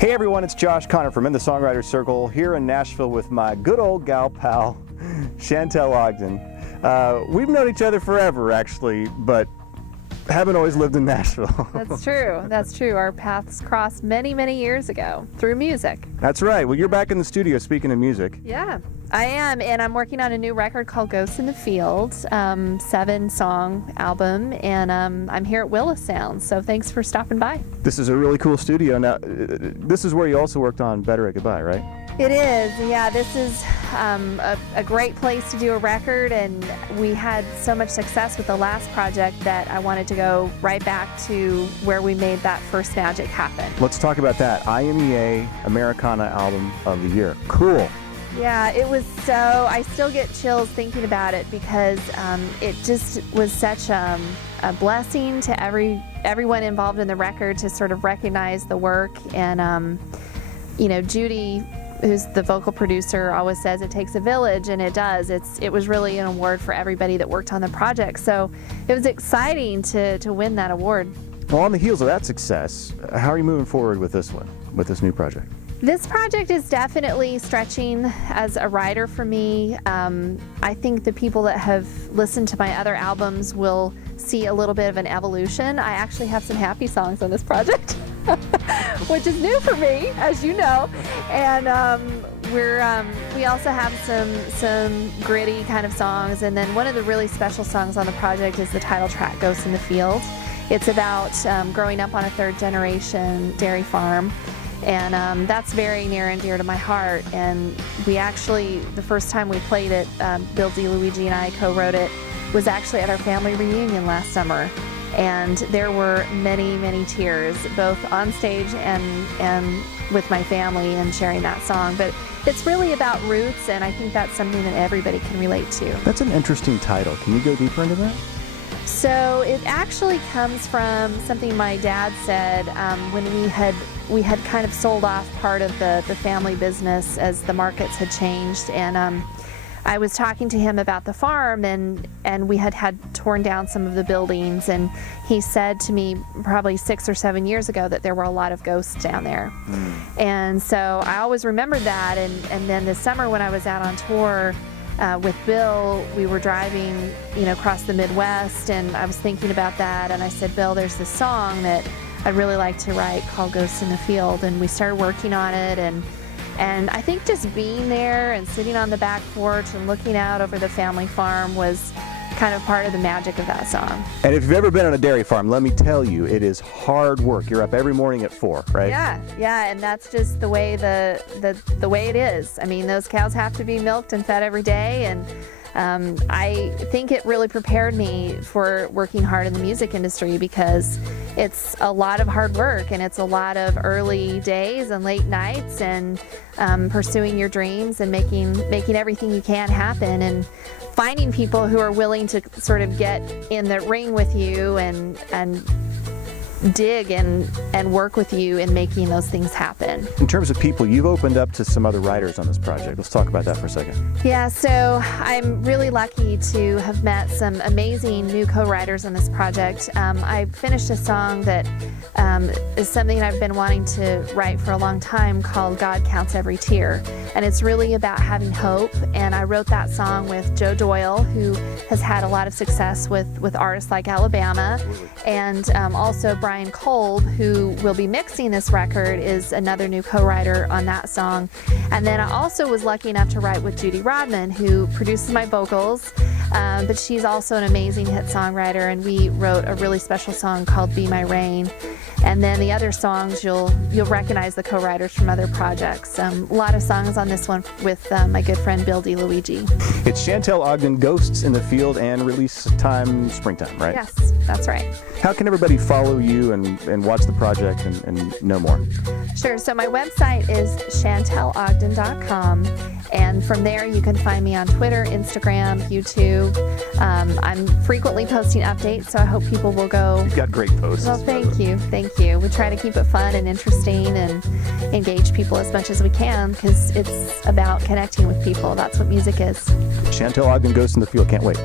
Hey everyone, it's Josh Connor from In the Songwriter Circle here in Nashville with my good old gal pal, Shantell Ogden. We've known each other forever actually, but haven't always lived in Nashville. That's true. That's true. Our paths crossed many, many years ago through music. That's right. Well, you're back in the studio speaking of music. Yeah, I am, and I'm working on a new record called Ghosts in the Field, 7-song album, and I'm here at Willis Sound, so thanks for stopping by. This is a really cool studio. Now, this is where you also worked on Better at Goodbye, right? It is, yeah. This is a great place to do a record, and we had so much success with the last project that I wanted to go right back to where we made that first magic happen. Let's talk about that. IMEA Americana Album of the Year. Cool. Yeah, it was so, I still get chills thinking about it because it just was such a blessing to everyone involved in the record to sort of recognize the work. And, you know, Judy, who's the vocal producer, always says it takes a village, and it does. It was really an award for everybody that worked on the project. So it was exciting to win that award. Well, on the heels of that success, how are you moving forward with this one, with this new project? This project is definitely stretching as a writer for me. I think the people that have listened to my other albums will see a little bit of an evolution. I actually have some happy songs on this project, which is new for me, as you know. And we also have some gritty kind of songs. And then one of the really special songs on the project is the title track, Ghosts in the Field. It's about growing up on a third-generation dairy farm. And that's very near and dear to my heart. And we actually, the first time we played it, Bill DeLuigi and I co-wrote it, was actually at our family reunion last summer. And there were many, many tears, both on stage and with my family and sharing that song. But it's really about roots, and I think that's something that everybody can relate to. That's an interesting title. Can you go deeper into that? So it actually comes from something my dad said when we had kind of sold off part of the family business as the markets had changed, and I was talking to him about the farm, and we had torn down some of the buildings, and he said to me probably 6 or 7 years ago that there were a lot of ghosts down there. And so I always remembered that, and then this summer when I was out on tour with Bill, we were driving, you know, across the Midwest, and I was thinking about that, and I said, Bill, there's this song that I'd really like to write called Ghosts in the Field, and we started working on it, and I think just being there and sitting on the back porch and looking out over the family farm was kind of part of the magic of that song. And if you've ever been on a dairy farm, let me tell you, it is hard work. You're up every morning at 4, right? Yeah, and that's just the way the way it is. I mean, those cows have to be milked and fed every day, and I think it really prepared me for working hard in the music industry because it's a lot of hard work, and it's a lot of early days and late nights, and pursuing your dreams and making everything you can happen, and finding people who are willing to sort of get in the ring with you and dig and work with you in making those things happen. In terms of people, you've opened up to some other writers on this project. Let's talk about that for a second. Yeah, so I'm really lucky to have met some amazing new co-writers on this project. I finished a song that is something I've been wanting to write for a long time called God Counts Every Tear. And it's really about having hope. And I wrote that song with Joe Doyle, who has had a lot of success with artists like Alabama, and also Brian Kolb, who will be mixing this record, is another new co-writer on that song. And then I also was lucky enough to write with Judy Rodman, who produces my vocals, but she's also an amazing hit songwriter, and we wrote a really special song called Be My Rain. And then the other songs, you'll recognize the co-writers from other projects. A lot of songs on this one with my good friend Bill DeLuigi. It's Shantell Ogden, Ghosts in the Field, and release time springtime, right? Yes, that's right. How can everybody follow you and watch the project and know more? Sure, so my website is shantellogden.com, and from there you can find me on Twitter, Instagram, YouTube. I'm frequently posting updates, so I hope people will go. You've got great posts. Well, thank you. We try to keep it fun and interesting and engage people as much as we can, because it's about connecting with people. That's what music is. Shantell Ogden, Ghosts in the Field. Can't wait.